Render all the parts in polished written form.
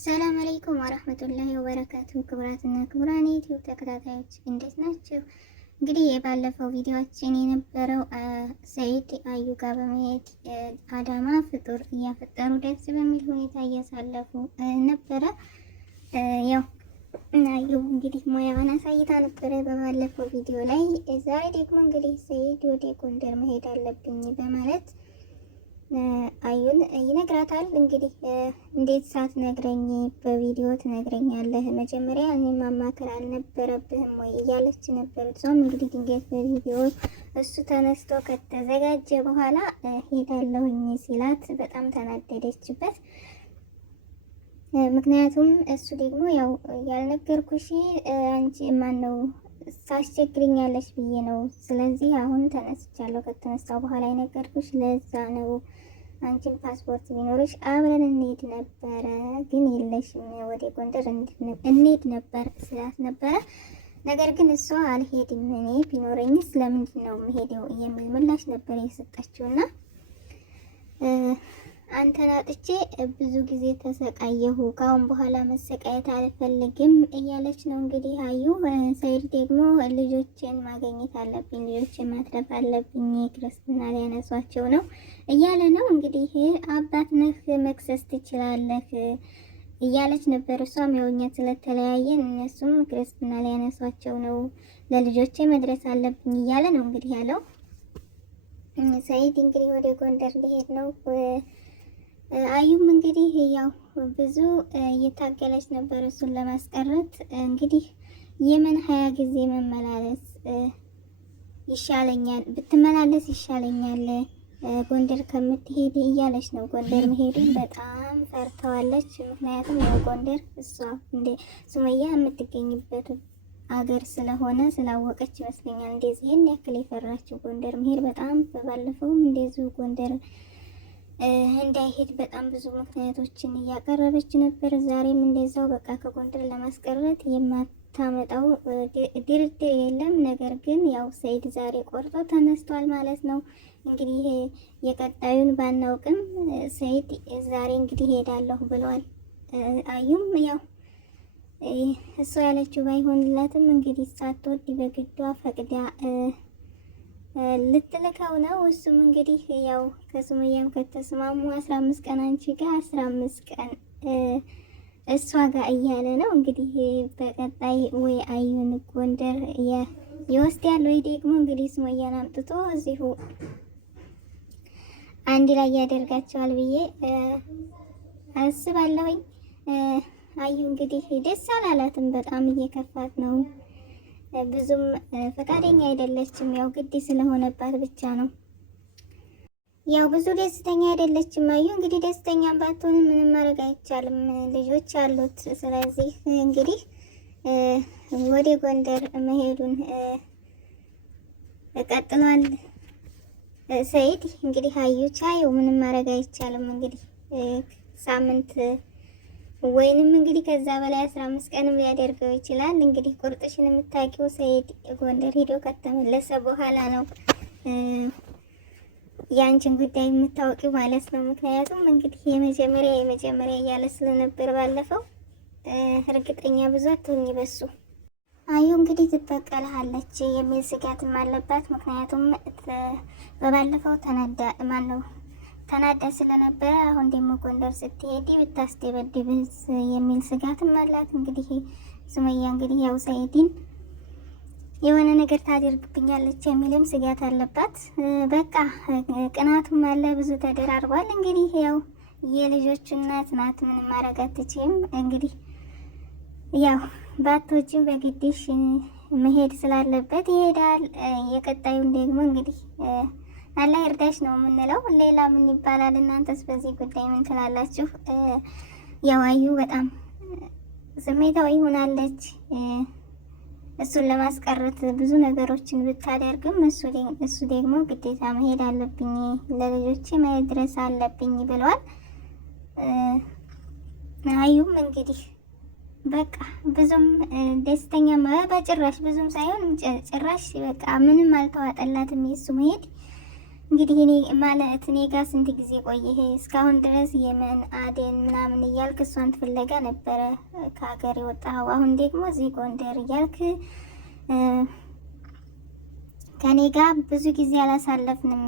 ሰላም አለይኩም ወራህመቱላሂ ወበረካቱ። ክቡራትና ክቡራን ዩቲዩብ ተከታታዮች እንዴት ናችሁ? እንግዲህ የባለፈው ቪዲዮአችን የነበረው ሰይድ አዩ ጋር በመሄድ አዳማ ፍጡር እያፈጠሩ ደስ በሚል ሁኔታ እያሳለፉ ነበረ። ያው አዩ እንግዲህ ሙያዋን አሳይታ ነበረ በባለፈው ቪዲዮ ላይ። ዛሬ ደግሞ እንግዲህ ሰይድ ወደ ጎንደር መሄድ አለብኝ በማለት አዩን ይነግራታል። እንግዲህ እንዴት ሳትነግረኝ በቪዲዮ ትነግረኛለህ? መጀመሪያ እኔ ማማከር አልነበረብህም ወይ እያለች ነበር። እሷም እንግዲህ ድንገት በቪዲዮ እሱ ተነስቶ ከተዘጋጀ በኋላ ሄዳለሁኝ ሲላት በጣም ተናደደችበት። ምክንያቱም እሱ ደግሞ ያው ያልነገርኩሽ አንቺ ማነው ታስቸግሪኛለሽ ብዬ ነው። ስለዚህ አሁን ተነስቻለሁ። ከተነሳው በኋላ የነገርኩሽ ለዛ ነው። አንቺን ፓስፖርት ቢኖርሽ አብረን እንሄድ ነበረ፣ ግን የለሽም። ወደ ጎንደር እንሄድ ነበር ስላት ነበረ። ነገር ግን እሷ አልሄድም፣ እኔ ቢኖረኝስ ለምንድን ነው የምሄደው የሚል ምላሽ ነበር የሰጠችውና አንተን አጥቼ ብዙ ጊዜ ተሰቃየሁ፣ ካሁን በኋላ መሰቃየት አልፈልግም እያለች ነው እንግዲህ አዩ። ሰይድ ደግሞ ልጆችን ማግኘት አለብኝ፣ ልጆችን ማትረፍ አለብኝ፣ ክርስትና ሊያነሷቸው ነው እያለ ነው እንግዲህ። አባት ነህ መክሰስ ትችላለህ እያለች ነበር እሷም። የውኛ ስለተለያየን እነሱም ክርስትና ሊያነሷቸው ነው፣ ለልጆቼ መድረስ አለብኝ እያለ ነው እንግዲህ ያለው። ሰይድ እንግዲህ ወደ ጎንደር ሊሄድ ነው። አዩም እንግዲህ ያው ብዙ እየታገለች ነበር እሱን ለማስቀረት። እንግዲህ የመን 20 ጊዜ መመላለስ ይሻለኛል፣ ብትመላለስ ይሻለኛል ጎንደር ከምትሄድ እያለች ነው። ጎንደር መሄዱን በጣም ፈርተዋለች። ምክንያቱም ያው ጎንደር እሷ እንደ ሱመያ የምትገኝበት አገር ስለሆነ ስላወቀች ይመስለኛል እንደዚህ ይሄን ያክል የፈራችው ጎንደር መሄድ። በጣም በባለፈውም እንደዚሁ ጎንደር እንዳይሄድ በጣም ብዙ ምክንያቶችን እያቀረበች ነበር። ዛሬም እንደዛው በቃ ከጎንደር ለማስቀረት የማታመጣው ድርድር የለም። ነገር ግን ያው ሰይድ ዛሬ ቆርጦ ተነስቷል ማለት ነው። እንግዲህ የቀጣዩን ባናውቅም ሰይድ ዛሬ እንግዲህ ሄዳለሁ ብሏል። አዩም ያው እሷ ያለችው ባይሆንላትም እንግዲህ ሳትወድ በግዷ ፈቅዳ ልትልከው ነው። እሱም እንግዲህ ያው ከሱመያም ከተስማሙ 15 ቀን አንቺ ጋር 15 ቀን እሷ ጋር እያለ ነው እንግዲህ። በቀጣይ ወይ አዩን ጎንደር ይወስዳል ወይ ደግሞ እንግዲህ ሱመያን አምጥቶ እዚሁ አንድ ላይ ያደርጋቸዋል ብዬ አስባለሁኝ። አዩ እንግዲህ ደስ አላላትም፣ በጣም እየከፋት ነው። ብዙም ፈቃደኛ አይደለችም። ያው ግድ ስለሆነባት ብቻ ነው። ያው ብዙ ደስተኛ አይደለችም አዩ። እንግዲህ ደስተኛ ባትሆንም ምንም ማድረግ አይቻልም፣ ልጆች አሉት። ስለዚህ እንግዲህ ወደ ጎንደር መሄዱን ቀጥሏል ሰይድ። እንግዲህ አዩ ቻዩ፣ ምንም ማድረግ አይቻልም። እንግዲህ ሳምንት ወይንም እንግዲህ ከዛ በላይ 15 ቀንም ሊያደርገው ይችላል። እንግዲህ ቁርጥሽን የምታውቂው ሰይድ ጎንደር ሄዶ ከተመለሰ በኋላ ነው ያንቺን ጉዳይ የምታውቂው ማለት ነው። ምክንያቱም እንግዲህ የመጀመሪያ እያለ ስለነበር ባለፈው እርግጠኛ ብዙ አትሆኚ በሱ። አዩ እንግዲህ ትበቀልሃለች የሚል ስጋትም አለባት። ምክንያቱም በባለፈው ተናዳ ስለነበረ አሁን ደግሞ ጎንደር ስትሄድ ብታስደበድብስ የሚል ስጋትም አላት። እንግዲህ ሱመያ እንግዲህ ያው ሰይድን የሆነ ነገር ታደርግብኛለች የሚልም ስጋት አለባት። በቃ ቅናቱም አለ፣ ብዙ ተደራርቧል። እንግዲህ ያው የልጆቹ እናት ናት፣ ምንም ማድረግ አትችይም። እንግዲህ ያው ባቶችን በግድሽ መሄድ ስላለበት ይሄዳል። የቀጣዩን ደግሞ እንግዲህ አላህ ይርዳሽ ነው የምንለው። ሌላ ምን ይባላል? እናንተስ በዚህ ጉዳይ ምን ትላላችሁ? ያው አዩ በጣም ስሜታዊ ሆናለች። እሱን ለማስቀረት ብዙ ነገሮችን ብታደርግም እሱ ደግሞ ግዴታ መሄድ አለብኝ፣ ለልጆቼ መድረስ አለብኝ ብለዋል። አዩም እንግዲህ በቃ ብዙም ደስተኛ በጭራሽ ብዙም ሳይሆን ጭራሽ በቃ ምንም አልተዋጠላትም የሱ መሄድ። እንግዲህ እኔ ማለት እኔ ጋር ስንት ጊዜ ቆየ እስካሁን ድረስ የመን አደን ምናምን እያልክ እሷን ፍለጋ ነበረ ከሀገር የወጣኸው። አሁን ደግሞ እዚህ ጎንደር እያልክ ከኔ ጋር ብዙ ጊዜ አላሳለፍንም፣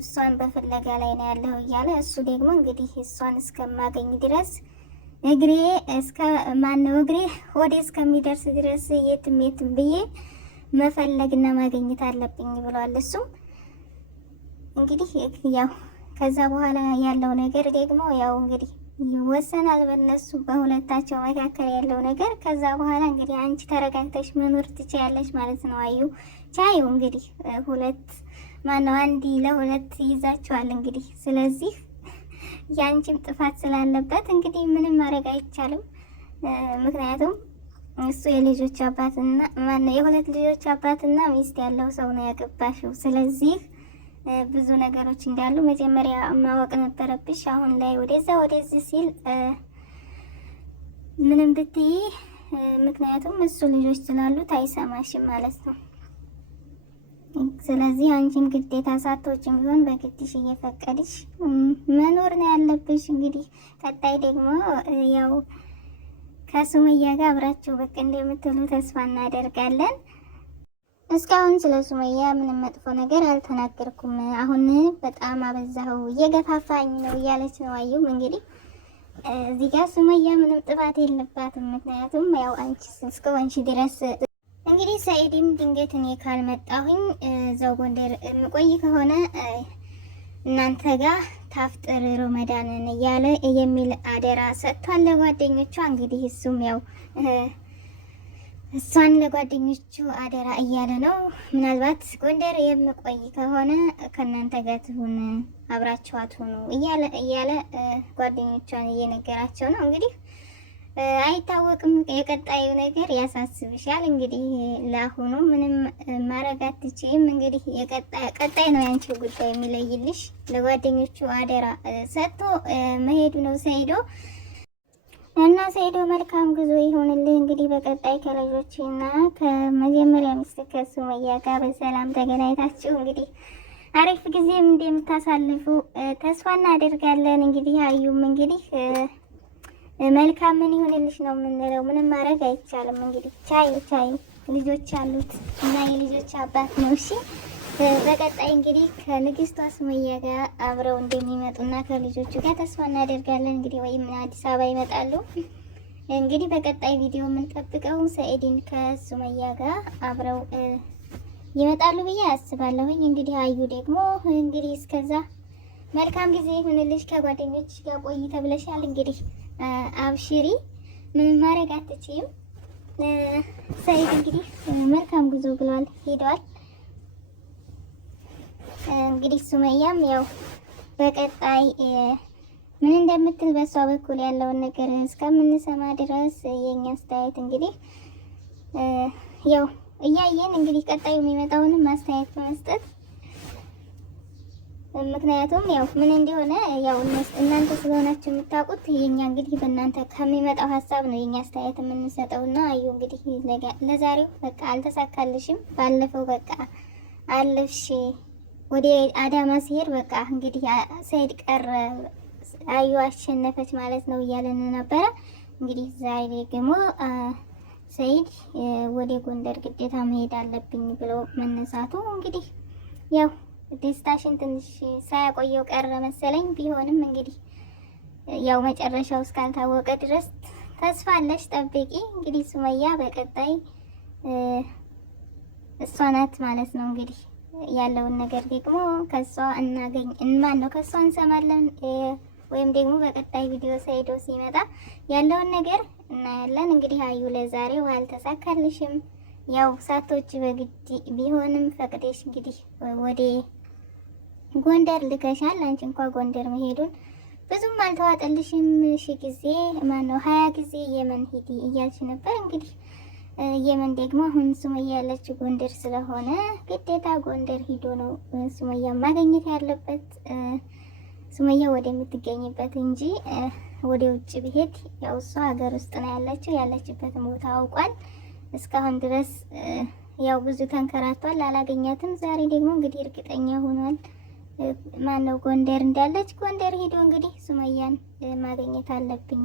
እሷን በፍለጋ ላይ ነው ያለው እያለ እሱ ደግሞ እንግዲህ እሷን እስከማገኝ ድረስ እግሬ ሆዴ እስከሚደርስ ድረስ የትም ብዬ መፈለግና ማግኘት አለብኝ ብሏል። እሱም እንግዲህ ያው ከዛ በኋላ ያለው ነገር ደግሞ ያው እንግዲህ ይወሰናል በእነሱ በሁለታቸው መካከል ያለው ነገር። ከዛ በኋላ እንግዲህ አንቺ ተረጋግተሽ መኖር ትችያለሽ ማለት ነው። አዩ ቻዩ እንግዲህ አንድ ለሁለት ይዛቸዋል እንግዲህ። ስለዚህ ያንቺም ጥፋት ስላለበት እንግዲህ ምንም ማድረግ አይቻልም። ምክንያቱም እሱ የልጆች አባትና የሁለት ልጆች አባትና ሚስት ያለው ሰው ነው ያገባሽው። ስለዚህ ብዙ ነገሮች እንዳሉ መጀመሪያ ማወቅ ነበረብሽ። አሁን ላይ ወደዚህ ሲል ምንም ብትይ፣ ምክንያቱም እሱ ልጆች ስላሉት አይሰማሽም ማለት ነው። ስለዚህ አንቺም ግዴታ ሳቶችም ቢሆን በግድሽ እየፈቀድሽ መኖር ነው ያለብሽ። እንግዲህ ቀጣይ ደግሞ ያው ከሱመያ ጋር አብራችሁ በቃ እንደምትሉ ተስፋ እናደርጋለን። እስካሁን ስለ ሱመያ ምንም መጥፎ ነገር አልተናገርኩም። አሁን በጣም አበዛኸው፣ እየገፋፋኝ ነው እያለች ነው አዩም። እንግዲህ እዚህ ጋር ሱመያ ምንም ጥፋት የለባትም። ምክንያቱም ያው አንቺ እስከሆንሽ ድረስ እንግዲህ ሰኢድም ድንገት እኔ ካልመጣሁኝ እዛው ጎንደር የምቆይ ከሆነ እናንተ ጋር ታፍጥር ረመዳንን እያለ የሚል አደራ ሰጥቷል ለጓደኞቿ። እንግዲህ እሱም ያው እሷን ለጓደኞቹ አደራ እያለ ነው። ምናልባት ጎንደር የምቆይ ከሆነ ከእናንተ ጋር ትሁን፣ አብራችኋት ሁኑ እያለ ጓደኞቿን እየነገራቸው ነው። እንግዲህ አይታወቅም፣ የቀጣዩ ነገር ያሳስብሻል። እንግዲህ ለአሁኑ ምንም ማድረግ አትችይም። እንግዲህ ቀጣይ ነው ያንቺ ጉዳይ የሚለይልሽ። ለጓደኞቹ አደራ ሰጥቶ መሄዱ ነው ሰኢዶ እና ሰኢዶ መልካም ጉዞ ይሆንልህ። እንግዲህ በቀጣይ ከልጆችና ከመጀመሪያ ሚስት ከሱመያ ጋር በሰላም ተገናኝታችሁ እንግዲህ አሪፍ ጊዜም እንደምታሳልፉ ተስፋ እናደርጋለን። እንግዲህ አዩም እንግዲህ መልካም ምን ይሆንልሽ ነው የምንለው። ምንም ማድረግ አይቻልም። እንግዲህ ቻዩ ልጆች አሉት እና የልጆች አባት ነው። እሺ በቀጣይ እንግዲህ ከንግስቷ ሱመያ ጋር አብረው እንደሚመጡና ከልጆቹ ጋር ተስፋ እናደርጋለን። እንግዲህ ወይም አዲስ አበባ ይመጣሉ። እንግዲህ በቀጣይ ቪዲዮ የምንጠብቀው ሰኢድን ከሱመያ ጋር አብረው ይመጣሉ ብዬ አስባለሁኝ። እንግዲህ አዩ ደግሞ እንግዲህ እስከዛ መልካም ጊዜ ይሁንልሽ፣ ከጓደኞች ጋር ቆይ ተብለሻል። እንግዲህ አብሽሪ፣ ምንም ማድረግ አትችይም። ሰኢድ እንግዲህ መልካም ጉዞ ብሏል፣ ሄደዋል። እንግዲህ ሱመያም ያው በቀጣይ ምን እንደምትል በሷ በኩል ያለውን ነገር እስከምንሰማ ድረስ የኛ አስተያየት እንግዲህ ያው እያየን እንግዲህ ቀጣዩ የሚመጣውንም ማስተያየት በመስጠት ምክንያቱም ያው ምን እንደሆነ ያው እናንተ ስለሆናችሁ የምታውቁት የኛ እንግዲህ በእናንተ ከሚመጣው ሀሳብ ነው የኛ አስተያየት የምንሰጠውና አዩ እንግዲህ ለዛሬው በቃ አልተሳካልሽም፣ ባለፈው በቃ አለፍሽ ወደ አዳማ ሲሄድ በቃ እንግዲህ ሰኢድ ቀረ፣ አዩ አሸነፈች ማለት ነው እያለን ነበረ። እንግዲህ ዛሬ ደግሞ ሰኢድ ወደ ጎንደር ግዴታ መሄድ አለብኝ ብሎ መነሳቱ እንግዲህ ያው ደስታሽን ትንሽ ሳያቆየው ቀረ መሰለኝ። ቢሆንም እንግዲህ ያው መጨረሻው እስካልታወቀ ድረስ ተስፋ አለሽ፣ ጠብቂ። እንግዲህ ሱመያ በቀጣይ እሷ ናት ማለት ነው እንግዲህ ያለውን ነገር ደግሞ ከሷ ከሷ እንሰማለን፣ ወይም ደግሞ በቀጣይ ቪዲዮ ሰኢዶ ሲመጣ ያለውን ነገር እናያለን። እንግዲህ አዩ ለዛሬው አልተሳካልሽም፣ ያው ሳቶች በግድ ቢሆንም ፈቅደሽ እንግዲህ ወደ ጎንደር ልከሻል። አንቺ እንኳን ጎንደር መሄዱን ብዙም አልተዋጠልሽም። 20 ጊዜ የመን ሂዲ እያልሽ ነበር። እንግዲህ የመን ደግሞ አሁን ሱመያ ያለችው ጎንደር ስለሆነ ግዴታ ጎንደር ሂዶ ነው ሱመያ ማግኘት ያለበት፣ ሱመያ ወደምትገኝበት እንጂ ወደ ውጭ ቢሄድ ያው እሷ ሀገር ውስጥ ነው ያለችው። ያለችበትን ቦታ አውቋል። እስካሁን ድረስ ያው ብዙ ተንከራቷል፣ አላገኛትም። ዛሬ ደግሞ እንግዲህ እርግጠኛ ሆኗል ማነው ጎንደር እንዳለች ጎንደር ሄዶ እንግዲህ ሱመያን ማግኘት አለብኝ።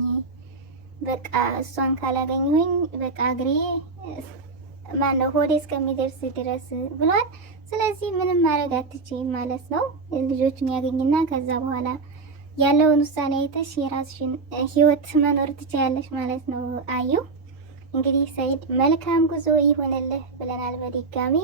በቃ እሷን ካላገኘሁኝ በቃ እግሬ ማነው ሆዴ እስከሚደርስ ድረስ ብሏል። ስለዚህ ምንም ማድረግ አትችይም ማለት ነው። ልጆቹን ያገኝና ከዛ በኋላ ያለውን ውሳኔ አይተሽ የራስሽን ህይወት መኖር ትችያለሽ ማለት ነው። አዩ እንግዲህ ሰይድ መልካም ጉዞ ይሆንልህ ብለናል በድጋሚ